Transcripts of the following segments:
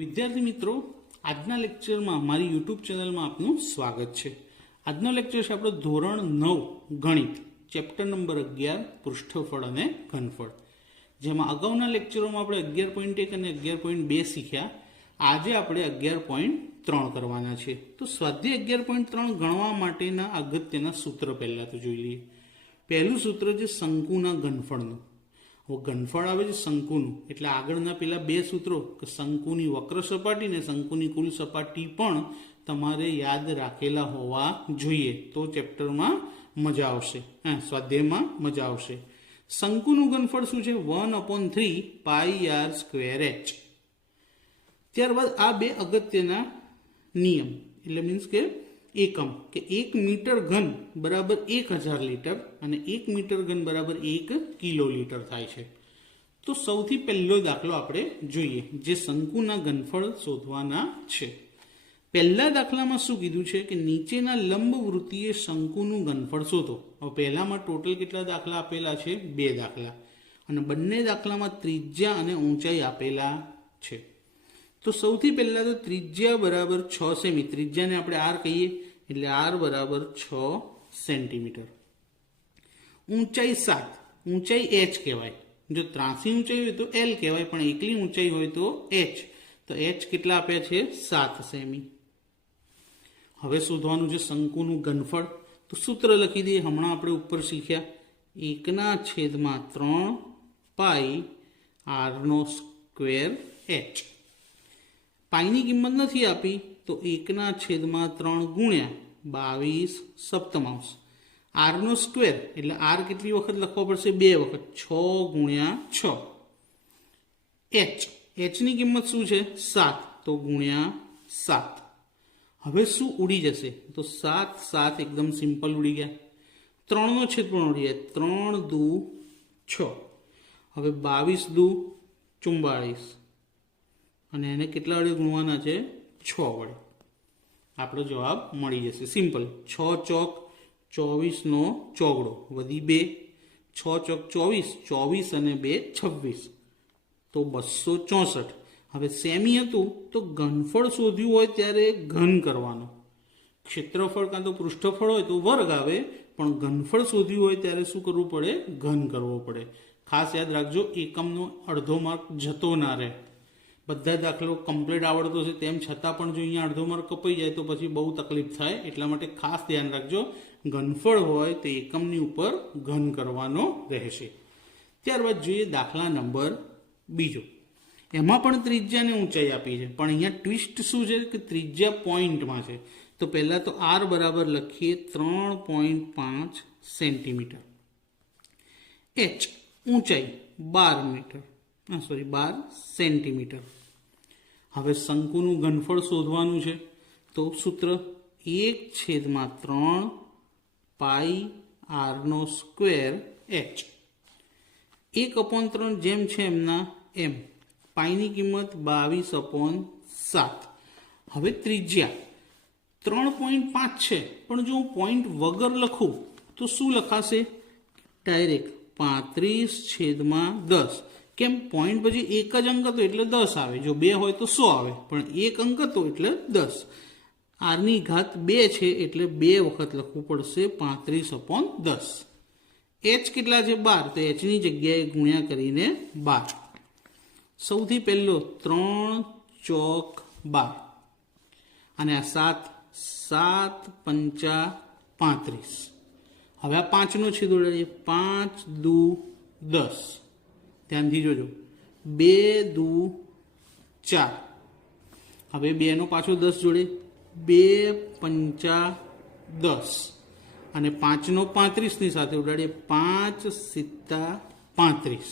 વિદ્યાર્થી મિત્રો, આજના લેક્ચરમાં મારી યુટ્યુબ ચેનલમાં આપનું સ્વાગત છે. આજનો લેક્ચર છે આપણો ધોરણ 9 ગણિત, ચેપ્ટર નંબર 11 પૃષ્ઠફળ અને ઘનફળ. જેમાં અગાઉના લેક્ચરોમાં આપણે 11.1 અને 11.2 શીખ્યા. આજે આપણે 11.3 કરવાના છે. તો સ્વાધ્યાય 11.3 ગણવા માટેના અગત્યના સૂત્ર પહેલા તો જોઈ લઈએ. પહેલું સૂત્ર છે શંકુના ઘનફળનું. ઘનફળ આવે છે શંકુનું, એટલે આગળના પેલા બે સૂત્રો કે શંકુની વક્ર સપાટી ને શંકુની કુલ સપાટી પણ તમારે યાદ રાખેલા હોવા જોઈએ, તો ચેપ્ટરમાં મજા આવશે, સ્વાધ્યાયમાં મજા આવશે. શંકુનું ઘનફળ શું છે? 1/3 πr²h. ત્યારબાદ આ બે અગત્યના નિયમ, એટલે મીન્સ કે એકમ, કે 1 મીટર ઘન બરાબર 1000 લીટર અને 1 મીટર ઘન બરાબર 1 કિલોલીટર થાય છે. તો સૌથી પહેલો દાખલો આપણે જોઈએ, જે શંકુના ઘનફળ શોધવાના છે. પહેલા દાખલામાં શું કીધું છે કે નીચેના લંબવૃત્તીય શંકુનું ઘનફળ શોધો. હવે પહેલામાં ટોટલ કેટલા દાખલા આપેલા છે? 2 દાખલા, અને બંને દાખલામાં ત્રિજ્યા અને ઊંચાઈ આપેલા છે. તો સૌથી પહેલા તો ત્રિજ્યા બરાબર 6 સેમી, ત્રિજ્યાને આપણે આર કહીએ, એટલે આર બરાબર 6 સેન્ટીમીટર. ઊંચાઈ 7, ઊંચાઈ એચ કહેવાય. જો ત્રાસી ઊંચાઈ હોય તો એલ કહેવાય, પણ એકલી ઊંચાઈ હોય તો એચ. તો એચ કેટલા આપ્યા છે? 7 સેમી. હવે શોધવાનું છે શંકુનું ઘનફળ. તો સૂત્ર લખી દઈએ, હમણાં આપણે ઉપર શીખ્યા, 1/3 પાઈ r²h. પાઈની કિંમત નથી આપી, તો 1/3 ગુણ્યા 22/7. આરનો સ્ક્વેર એટલે આર કેટલી વખત લખવો પડશે? 2 વખત, 6 ગુણ્યા 6. એચની કિંમત શું છે? 7, તો ગુણ્યા 7. હવે શું ઉડી જશે? તો 7 7 એકદમ સિમ્પલ ઉડી ગયા. 3નો છેદ પણ ઉડી જાય, 3 દુ 6. હવે 22 દુ 44, અને એને કેટલા વડે ગુણવાના છે? 6 વડે. આપણો જવાબ મળી જશે. સિમ્પલ. 6 ચોક 24નો ચોગડો વધી 2, 6 ચોક 24, 24 અને 2 26, તો 264. હવે સેમી હતું તો ઘનફળ શોધ્યું હોય ત્યારે ઘન કરવાનો. ક્ષેત્રફળ કાં તો પૃષ્ઠફળ હોય તો વર્ગ આવે, પણ ઘનફળ શોધ્યું હોય ત્યારે શું કરવું પડે? ઘન કરવો પડે. ખાસ યાદ રાખજો, એકમનો અડધો માર્ક જતો ના રહે. બધા દાખલો કમ્પ્લીટ આવડતો છે તેમ છતાં પણ જો અહીંયા અડધો માર્ક કપાઈ જાય તો પછી બહુ તકલીફ થાય. એટલા માટે ખાસ ધ્યાન રાખજો, ઘનફળ હોય તો એકમની ઉપર ઘન કરવાનો રહેશે. ત્યારબાદ જોઈએ દાખલા નંબર 2. એમાં પણ ત્રિજ્યાને ઊંચાઈ આપી છે, પણ અહીંયા ટ્વિસ્ટ શું છે કે ત્રિજ્યા પોઈન્ટમાં છે. તો પહેલાં તો આર બરાબર લખીએ 3.5 સેન્ટીમીટર. એચ ઊંચાઈ 12 સેન્ટીમીટર. હવે શંકુનું ઘનફળ શોધવાનું છે, તો સૂત્ર 1/3 પાઈ r²h. 1/3 જેમ છે એમના એમ. પાઈની કિંમત 22/7. હવે ત્રિજ્યા 3.5 છે, પણ જો હું પોઈન્ટ વગર લખું તો શું લખાશે? ડાયરેક્ટ 35/10. કેમ? પોઈન્ટ પછી એક જ અંક હતો એટલે 10 આવે, જો 2 હોય તો 100 આવે, પણ એક અંક હતો એટલે 10. આરની ઘાત 2 છે એટલે 2 વખત લખવું પડશે, 35/10. એચ કેટલા છે? 12, તો એચની જગ્યાએ ગુણ્યા કરીને 12. સૌથી પહેલો 3 ચોક 12, અને આ 7 7 પંચા 35. હવે આ 5નો છેદ ઉડાડીએ, 5 દુ 10. ધ્યાનથી જોજો, 2 દુ 4. હવે 2નો પાછો 10 જોડે, 2 પંચા 10, અને 5નો 35ની સાથે ઉડાડીએ, 5 સિત્તા 35.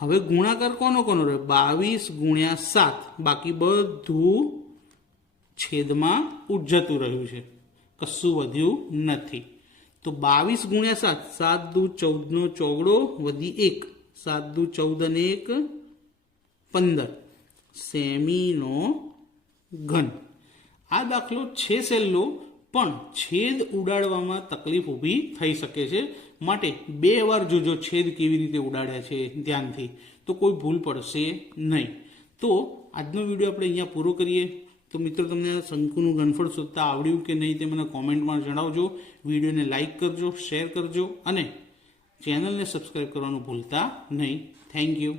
હવે ગુણાકાર કોનો રહે? 22 ગુણ્યા 7. બાકી બધું છેદમાં જતું રહ્યું છે, કશું વધ્યું નથી. તો 22 ગુણ્યા 7, 7 દુ 14નો ચોગડો વધી 1, 7 દુ 14 અને 1 15 સેમીનો ઘન. આ દાખલો છે સહેલો, પણ છેદ ઉડાડવામાં તકલીફ ઊભી થઈ શકે છે, માટે 2 વાર જોજો છેદ કેવી રીતે ઉડાડ્યા છે ધ્યાનથી, તો કોઈ ભૂલ પડશે નહીં. તો આજનો વિડીયો આપણે અહીંયા પૂરો કરીએ. તો મિત્રો, તમને શંકુનું ઘનફળ શોધતા આવડ્યું કે નહીં તે મને કોમેન્ટમાં જણાવજો. વિડીયોને લાઇક કરજો, શેર કરજો અને ચેનલને સબસ્ક્રાઈબ કરવાનું ભૂલતા નહીં. Thank you.